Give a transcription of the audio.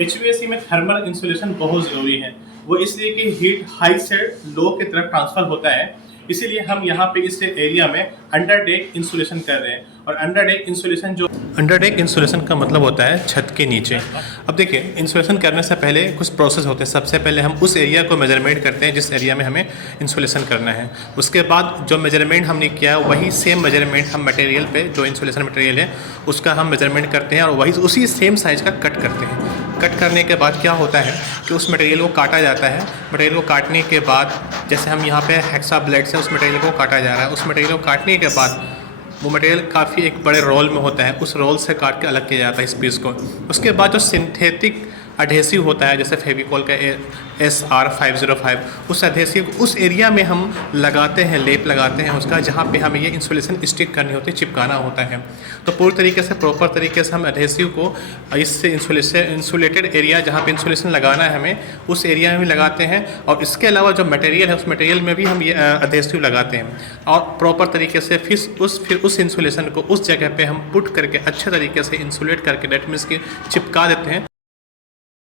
HVAC में thermal insulation बहुत ज़रूरी है। वो इसलिए कि हीट हाई से लो की तरफ ट्रांसफ़र होता है, इसीलिए हम यहाँ पे इस एरिया में अंडरडेक इंसुलेशन कर रहे हैं। और अंडरडेक इंसुलेशन का मतलब होता है छत के नीचे। अब देखिए, इंसुलेशन करने से पहले कुछ प्रोसेस होते हैं। सबसे पहले हम उस एरिया को मेजरमेंट करते हैं जिस एरिया में हमें इंसुलेशन करना है। उसके बाद जो मेजरमेंट हमने किया वही सेम मेजरमेंट हम मटेरियल पे, जो इंसुलेशन मटेरियल है उसका हम मेजरमेंट करते हैं और वही उसी सेम साइज़ का कट करते हैं। कट करने के बाद क्या होता है कि उस मटेरियल को काटा जाता है। मटेरियल को काटने के बाद, जैसे हम यहाँ पे हेक्सा ब्लेड से उस मटेरियल को काटा जा रहा है, उस मटेरियल को काटने के बाद वो मटेरियल काफ़ी एक बड़े रोल में होता है, उस रोल से काट के अलग किया जाता है इस पीस को। उसके बाद जो सिंथेटिक अडहेसिव होता है, जैसे फेविकॉल का SR505, उस अडहेसिव उस एरिया में हम लगाते हैं, लेप लगाते हैं उसका, जहाँ पे हमें ये इंसुलेशन स्टिक करनी होती है, चिपकाना होता है। तो पूरी तरीके से प्रॉपर तरीके से हम अडहेसिव को इससे इंसुलेटेड एरिया जहाँ पे इंसुलेशन लगाना है हमें, उस एरिया में भी लगाते हैं। और इसके अलावा जो मटेरियल है उस मटेरियल में भी हम ये अडहेसिव लगाते हैं और प्रॉपर तरीके से फिर उस इंसुलेशन को उस जगह पे हम पुट करके अच्छे तरीके से इंसुलेट करके डेट मीन्स कि चिपका देते हैं।